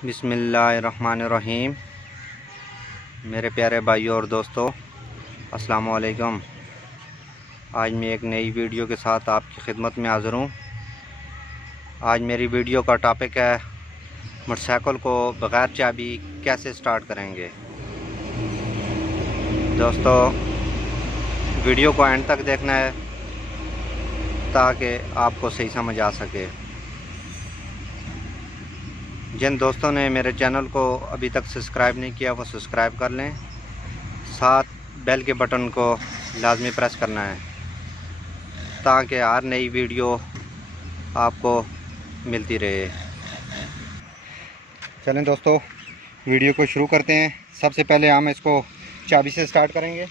बिस्मिल्लाहिर्रहमानिर्रहीम। मेरे प्यारे भाइयों और दोस्तों, अस्सलाम वालेकुम। आज मैं एक नई वीडियो के साथ आपकी खिदमत में हाज़िर हूँ। आज मेरी वीडियो का टॉपिक है मोटरसाइकिल को बग़ैर चाबी कैसे स्टार्ट करेंगे। दोस्तों, वीडियो को एंड तक देखना है ताकि आपको सही समझ आ सके। जिन दोस्तों ने मेरे चैनल को अभी तक सब्सक्राइब नहीं किया वो सब्सक्राइब कर लें, साथ बेल के बटन को लाजमी प्रेस करना है ताकि हर नई वीडियो आपको मिलती रहे। चलें दोस्तों, वीडियो को शुरू करते हैं। सबसे पहले हम इसको चाबी से स्टार्ट करेंगे।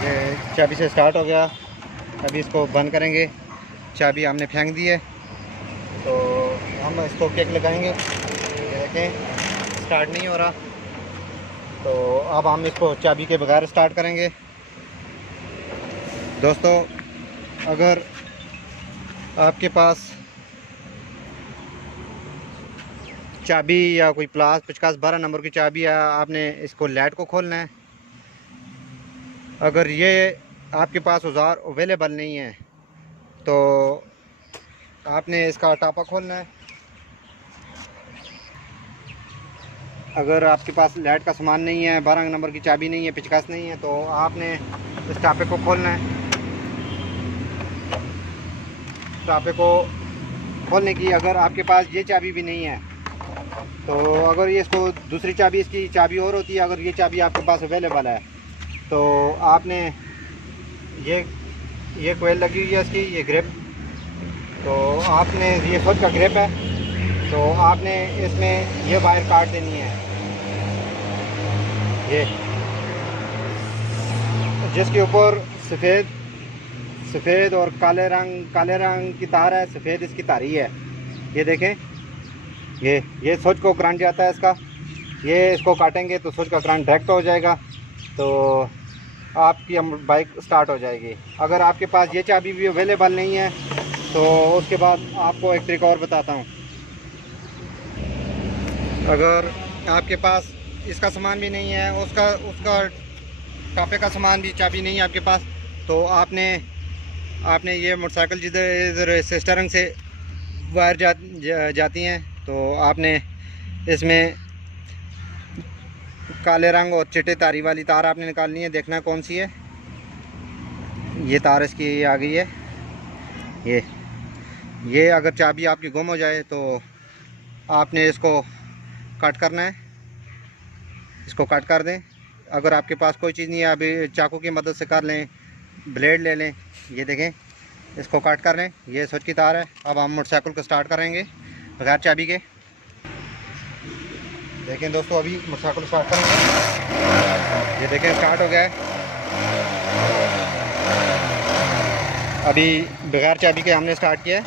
ये चाबी से स्टार्ट हो गया। अभी इसको बंद करेंगे। चाबी हमने फेंक दी है तो हम इसको किक लगाएंगे। ये देखें, स्टार्ट नहीं हो रहा। तो अब हम इसको चाबी के बगैर स्टार्ट करेंगे। दोस्तों, अगर आपके पास चाबी या कोई प्लास 50-12 नंबर की चाबी है, आपने इसको लाइट को खोलना है। अगर ये आपके पास औजार अवेलेबल नहीं है तो आपने इसका टापा खोलना है। अगर आपके पास लाइट का सामान नहीं है, 12 नंबर की चाबी नहीं है, 50 नहीं है, तो आपने इस टापे को खोलना है। टापे को खोलने की अगर आपके पास ये चाबी भी नहीं है तो अगर ये इसको दूसरी चाबी, इसकी चाबी और होती है, अगर ये चाबी आपके पास अवेलेबल है तो आपने ये कोयल लगी हुई है इसकी, ये ग्रिप, तो आपने ये खुद का ग्रिप है तो आपने इसमें ये वायर काट देनी है। ये जिसके ऊपर सफ़ेद और काले रंग की तार है, सफ़ेद इसकी तारी है। ये देखें, ये स्विच को करंट जाता है इसका। ये इसको काटेंगे तो स्विच का करंट डायरेक्ट हो जाएगा, तो आपकी बाइक स्टार्ट हो जाएगी। अगर आपके पास ये चाबी भी अवेलेबल नहीं है तो उसके बाद आपको एक ट्रिक और बताता हूँ। अगर आपके पास इसका सामान भी नहीं है, उसका टापे का सामान भी, चाबी नहीं है आपके पास, तो आपने ये मोटरसाइकिल जिधर स्टीयरिंग से वायर जाती हैं तो आपने इसमें काले रंग और चिट्टे तारी वाली तार आपने निकालनी है। देखना कौन सी है। ये तार इसकी आ गई है। ये अगर चाबी आपकी गुम हो जाए तो आपने इसको कट करना है। इसको कट कर दें। अगर आपके पास कोई चीज़ नहीं है, अभी चाकू की मदद से कर लें, ब्लेड ले लें। ये देखें, इसको कट कर लें। ये स्विच की तार है। अब हम मोटरसाइकिल को स्टार्ट करेंगे बगैर चाबी के। देखें दोस्तों, अभी मोटरसाइकिल स्टार्ट करेंगे। ये देखें, स्टार्ट हो गया है। अभी बगैर चाबी के हमने स्टार्ट किया है।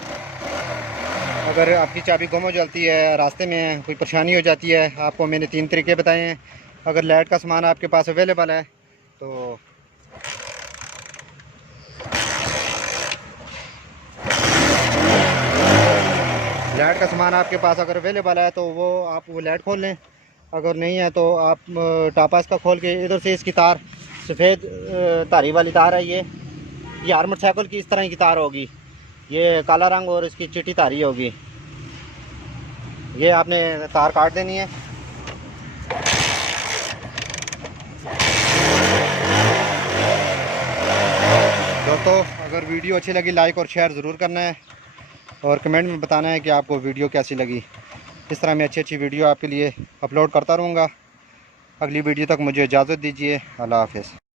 अगर आपकी चाबी गुम हो जाती है, रास्ते में कोई परेशानी हो जाती है, आपको मैंने 3 तरीके बताए हैं। अगर लाइट का सामान आपके पास अवेलेबल है तो अगर अवेलेबल है तो वो लाइट खोल लें। अगर नहीं है तो आप टापा इसका खोल के इधर से इसकी तार, सफ़ेद तारी वाली तार है, ये हर मोटरसाइकिल की इस तरह की तार होगी। ये काला रंग और इसकी चिट्टी तारी होगी। ये आपने तार काट देनी है। दोस्तों, अगर वीडियो अच्छी लगी लाइक और शेयर ज़रूर करना है और कमेंट में बताना है कि आपको वीडियो कैसी लगी। इस तरह मैं अच्छी वीडियो आपके लिए अपलोड करता रहूँगा। अगली वीडियो तक मुझे इजाज़त दीजिए। अल्लाह हाफ़िज़।